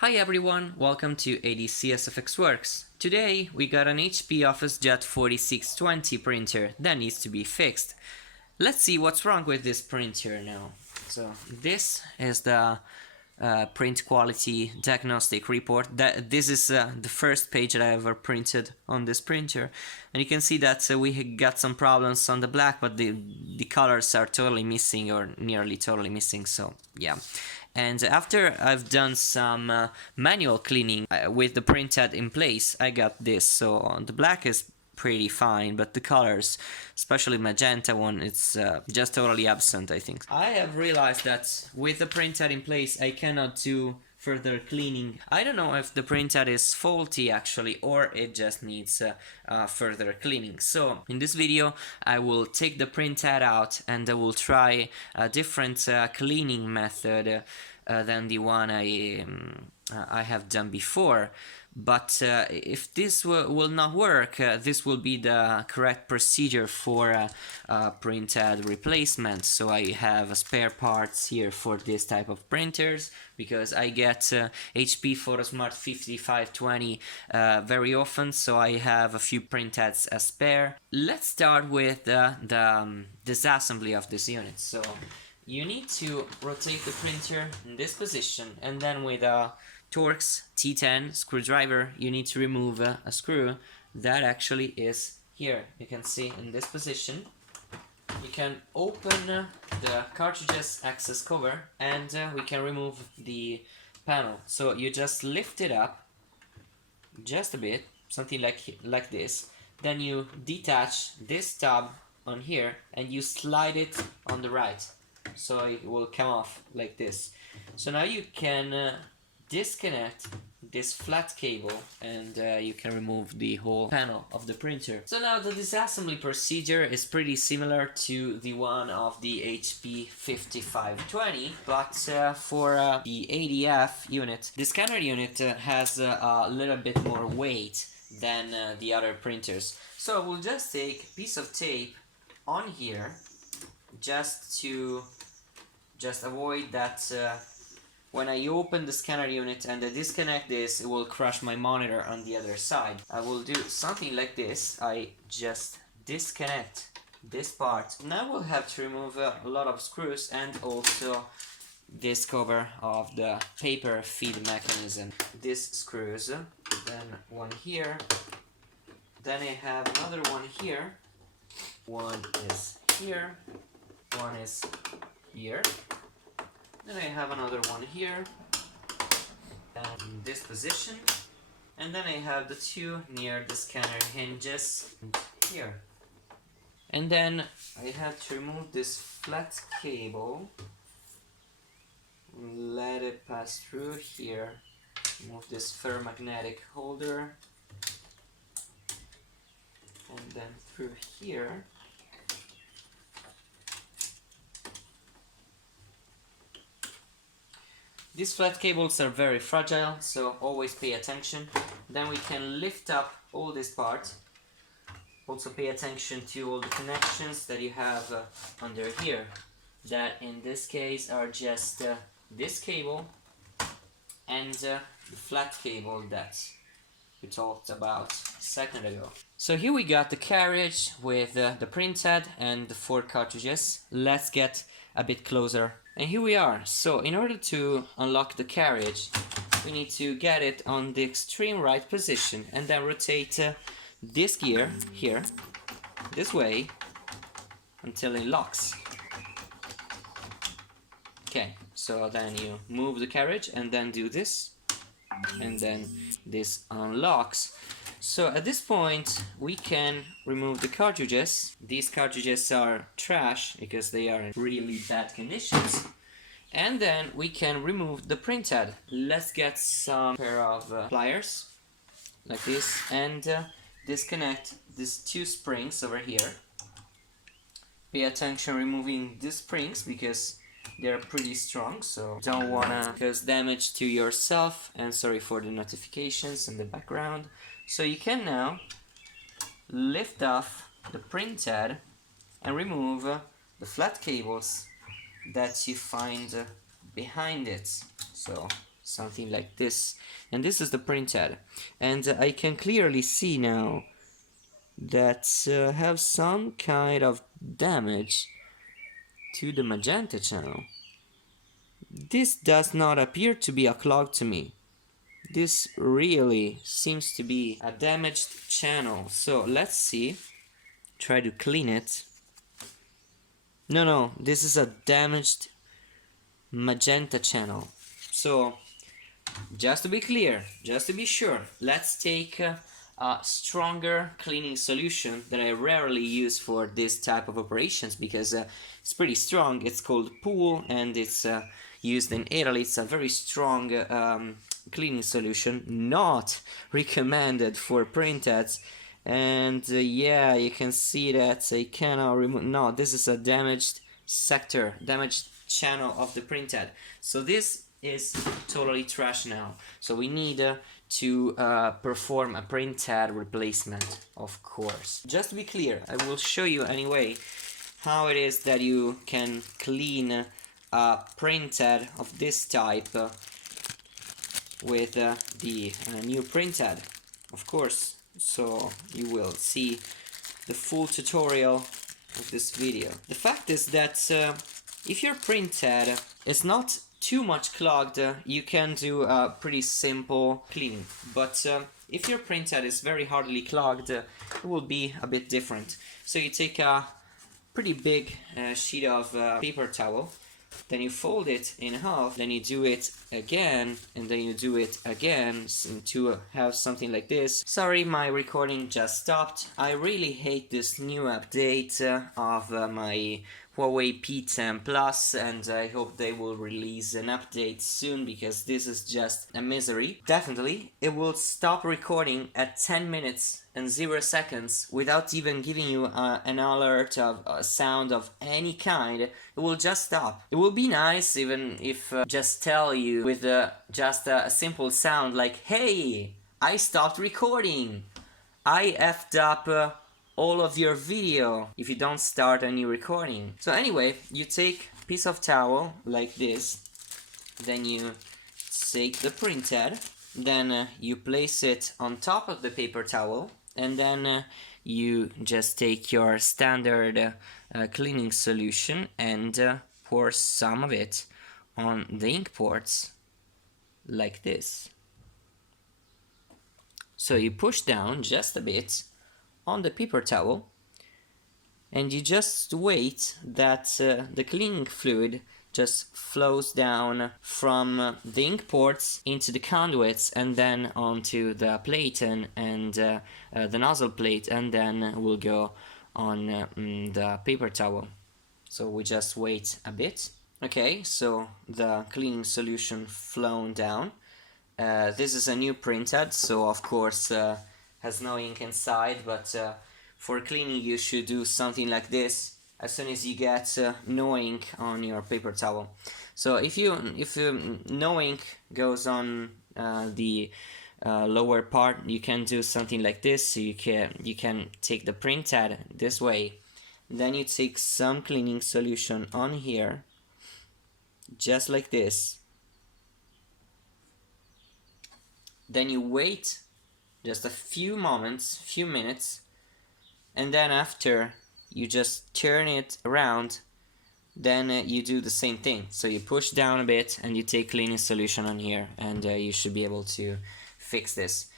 Hi everyone, welcome to ADCSFXworks. Today we got an HP OfficeJet 4620 printer that needs to be fixed. Let's see what's wrong with this printer now. So this is the print quality diagnostic report. This is the first page that I ever printed on this printer, and you can see that we got some problems on the black, but the colors are totally missing or nearly totally missing. So yeah. And after I've done some manual cleaning with the printhead in place, I got this. So the black is pretty fine, but the colors, especially magenta one, it's just totally absent, I think. I have realized that with the printhead in place, I cannot do further cleaning. I don't know if the printhead is faulty actually, or it just needs further cleaning. So in this video I will take the printhead out and I will try a different cleaning method than the one I have done before. But if this will not work, this will be the correct procedure for printhead replacement. So I have spare parts here for this type of printers, because I get HP PhotoSmart 5520 very often, so I have a few printheads as spare. Let's start with the disassembly of this unit. So you need to rotate the printer in this position, and then with a Torx T8 Screwdriver you need to remove a screw that actually is here. You can see in this position. You can open the cartridge's access cover and we can remove the panel. So you just lift it up just a bit, something like this. Then you detach this tab on here and you slide it on the right, so it will come off like this. So now you can disconnect this flat cable and you can remove the whole panel of the printer. So now the disassembly procedure is pretty similar to the one of the HP 5520, but for the ADF unit, the scanner unit has a little bit more weight than the other printers. So we'll just take a piece of tape on here just to avoid that when I open the scanner unit and I disconnect this, it will crush my monitor on the other side. I will do something like this. I just disconnect this part. Now we'll have to remove a lot of screws and also this cover of the paper feed mechanism. This screws, then one here, then I have another one here, one is here, one is here. Then I have another one here, and in this position, and then I have the two near the scanner hinges here. And then I have to remove this flat cable, let it pass through here, remove this ferromagnetic holder, and then through here. These flat cables are very fragile, so always pay attention. Then we can lift up all this part. Also pay attention to all the connections that you have under here, that in this case are just this cable and the flat cable that we talked about a second ago. So here we got the carriage with the printhead and the 4 cartridges. Let's get a bit closer. And here we are. So in order to unlock the carriage, we need to get it on the extreme right position and then rotate this gear here, this way, until it locks. Okay, so then you move the carriage and then do this, and then this unlocks. So at this point we can remove the cartridges. These cartridges are trash because they are in really bad conditions. And then we can remove the printhead. Let's get some pair of pliers like this and disconnect these 2 springs over here. Pay attention removing these springs because they're pretty strong, so don't wanna cause damage to yourself. And sorry for the notifications in the background. So you can now lift off the printhead and remove the flat cables that you find behind it. So something like this, and this is the printhead, and I can clearly see now that have some kind of damage to the magenta channel. This does not appear to be a clog to me. This really seems to be a damaged channel. So let's see. Try to clean it. No, this is a damaged magenta channel. So just to be clear, just to be sure, let's take a stronger cleaning solution that I rarely use for this type of operations because it's pretty strong. It's called Pool, and it's used in Italy. It's a very strong cleaning solution, not recommended for printheads. And yeah, you can see that I cannot remove. No, this is a damaged sector, damaged channel of the printhead. So this is totally trash now. So we need to perform a printhead replacement, of course. Just to be clear, I will show you anyway how it is that you can clean a printhead of this type with the new printhead, of course. So you will see the full tutorial of this video. The fact is that if your printhead is not too much clogged, you can do a pretty simple cleaning. But if your printhead is very hardly clogged, it will be a bit different. So you take a pretty big sheet of paper towel, then you fold it in half, then you do it again, and then you do it again to have something like this. Sorry, my recording just stopped. I really hate this new update of my Huawei P10 Plus, and I hope they will release an update soon because this is just a misery. Definitely, it will stop recording at 10 minutes and 0 seconds without even giving you an alert of a sound of any kind. It will just stop. It will be nice even if just tell you with just a simple sound like, hey, I stopped recording. I effed up all of your video if you don't start a new recording. So anyway, you take a piece of towel like this, then you take the printhead, then you place it on top of the paper towel, and then you just take your standard cleaning solution and pour some of it on the ink ports like this. So you push down just a bit on the paper towel, and you just wait that the cleaning fluid just flows down from the ink ports into the conduits and then onto the plate and the nozzle plate, and then will go on the paper towel. So we just wait a bit. Okay, so the cleaning solution flown down. This is a new printhead, so of course has no ink inside, but for cleaning you should do something like this as soon as you get no ink on your paper towel. So if no ink goes on the lower part, you can do something like this. So you can take the printhead this way, then you take some cleaning solution on here, just like this. Then you wait just a few moments, few minutes, and then after you just turn it around, then you do the same thing. So you push down a bit and you take cleaning solution on here, and you should be able to fix this.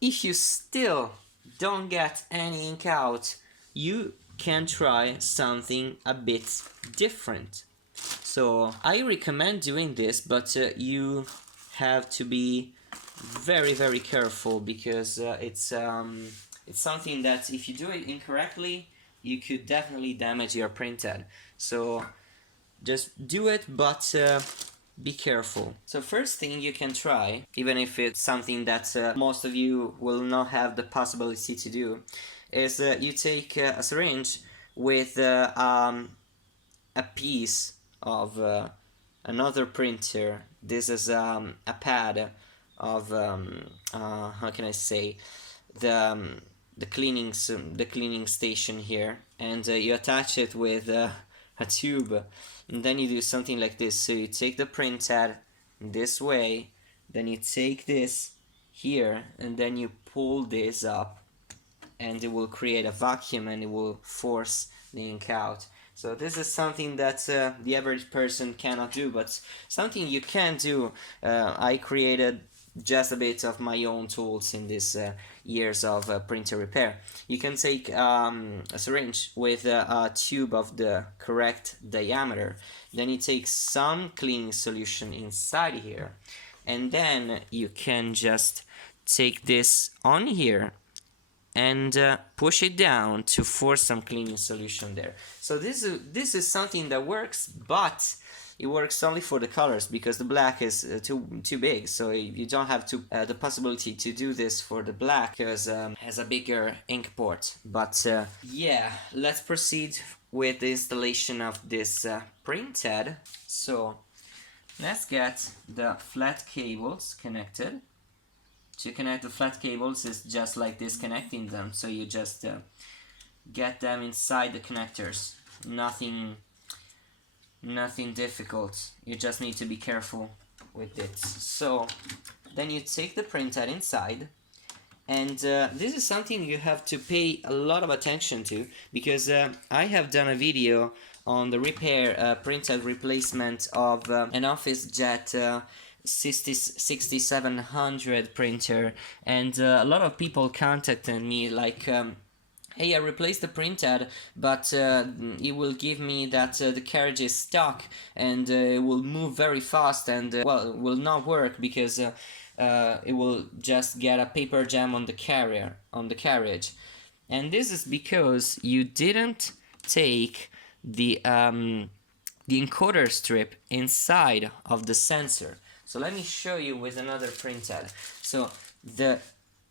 If you still don't get any ink out, you can try something a bit different. So I recommend doing this, but you have to be very careful because it's something that if you do it incorrectly, you could definitely damage your printhead. So just do it, but be careful. So first thing you can try, even if it's something that most of you will not have the possibility to do, is you take a syringe with a piece of another printer. This is a pad of how can I say, the cleaning station here, and you attach it with a tube, and then you do something like this. So you take the printhead, this way, then you take this here and then you pull this up, and it will create a vacuum and it will force the ink out. So this is something that the average person cannot do, but something you can do. I created just a bit of my own tools in these years of printer repair. You can take a syringe with a tube of the correct diameter, then you take some cleaning solution inside here, and then you can just take this on here and push it down to force some cleaning solution there. So this is something that works, but it works only for the colors because the black is too big. So you don't have the possibility to do this for the black because it has a bigger ink port. But yeah, let's proceed with the installation of this printhead. So let's get the flat cables connected. To connect the flat cables is just like disconnecting them, so you just get them inside the connectors. Nothing difficult, you just need to be careful with it. So then you take the printhead inside, and this is something you have to pay a lot of attention to, because I have done a video on the repair printhead replacement of an OfficeJet 6700 printer, and a lot of people contacted me like, hey, I replaced the printhead, but it will give me that the carriage is stuck and it will move very fast, and well, it will not work because it will just get a paper jam on the carriage. And this is because you didn't take the encoder strip inside of the sensor. So let me show you with another printhead. So the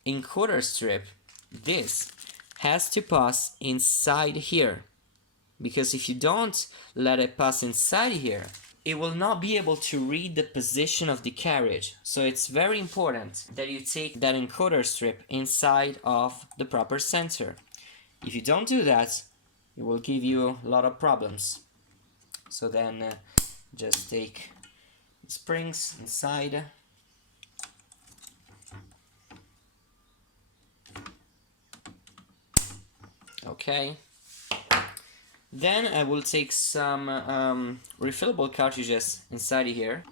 encoder strip, this has to pass inside here, because if you don't let it pass inside here, it will not be able to read the position of the carriage. So it's very important that you take that encoder strip inside of the proper sensor. If you don't do that, it will give you a lot of problems. So then just take springs inside. Okay. Then I will take some refillable cartridges inside here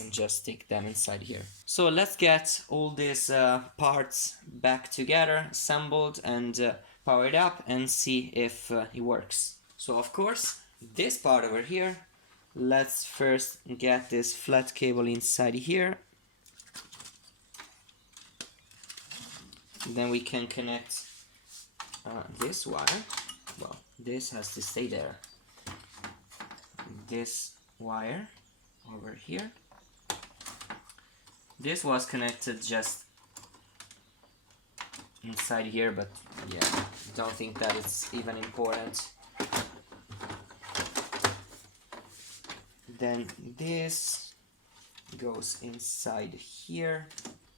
and just stick them inside here. So let's get all these parts back together, assembled and powered up, and see if it works. So of course, this part over here, let's first get this flat cable inside here. Then we can connect this wire. Well, this has to stay there. This wire over here. This was connected just inside here, but yeah, don't think that it's even important. Then this goes inside here,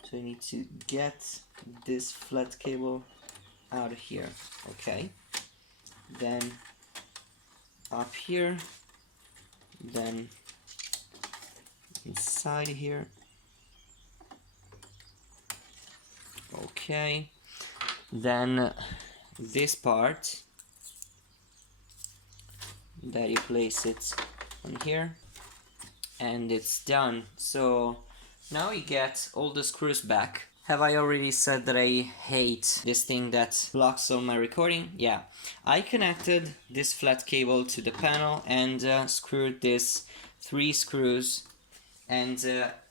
so you need to get this flat cable out of here. Okay, then up here, then inside here. Okay, then this part, that you place it on here, and it's done. So now you get all the screws back. Have I already said that I hate this thing that blocks all my recording? Yeah, I connected this flat cable to the panel and screwed these 3 screws, and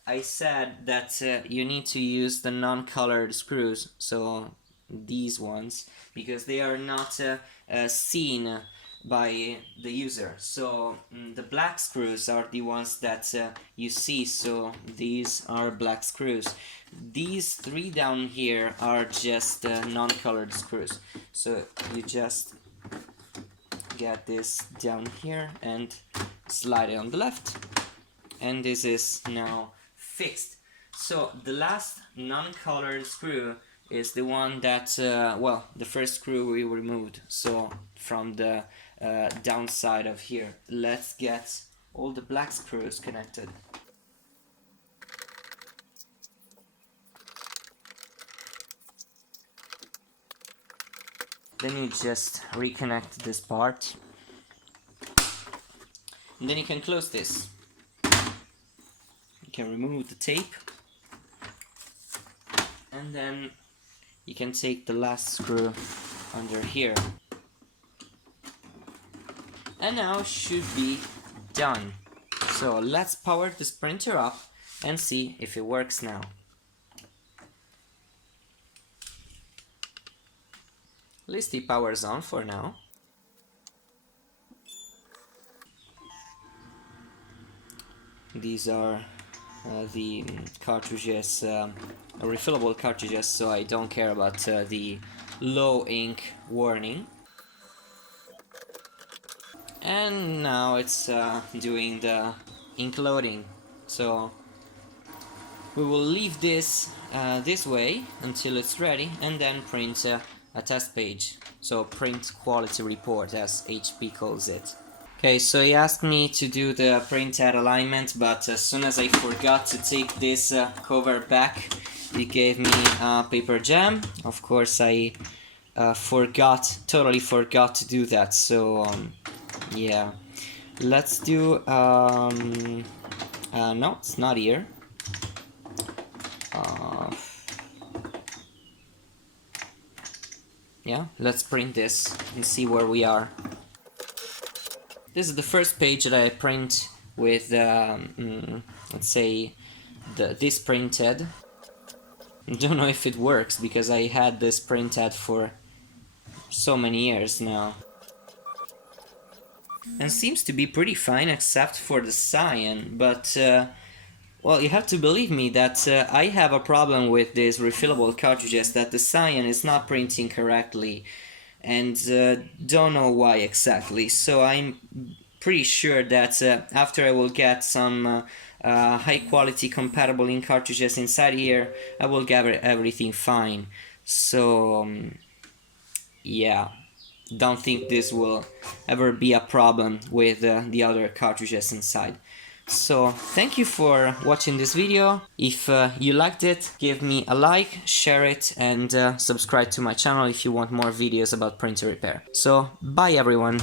I said that you need to use the non-colored screws, so these ones, because they are not seen by the user. So the black screws are the ones that you see, so these are black screws. These 3 down here are just non-colored screws. So you just get this down here and slide it on the left, and this is now fixed. So the last non-colored screw is the one that, well, the first screw we removed, so from the downside of here. Let's get all the black screws connected. Then you just reconnect this part. And then you can close this. You can remove the tape. And then you can take the last screw under here. And now should be done. So let's power this printer up and see if it works now. At least the power is on for now. These are the cartridges, refillable cartridges, so I don't care about the low ink warning. And now it's doing the ink loading, so we will leave this this way until it's ready, and then print a test page, so print quality report as HP calls it. Okay, so he asked me to do the Printhead Alignment, but as soon as I forgot to take this cover back, he gave me paper jam. Of course I totally forgot to do that, so yeah. Let's do, no, it's not here. Yeah, let's print this and see where we are. This is the first page that I print with, let's say, this printhead. I don't know if it works, because I had this printhead for so many years now. And seems to be pretty fine, except for the cyan, but, well, you have to believe me that I have a problem with these refillable cartridges, that the cyan is not printing correctly. And don't know why exactly, so I'm pretty sure that after I will get some high quality compatible ink cartridges inside here, I will get everything fine. So yeah, don't think this will ever be a problem with the other cartridges inside. So thank you for watching this video. If you liked it, give me a like, share it, and subscribe to my channel if you want more videos about printer repair. So bye everyone.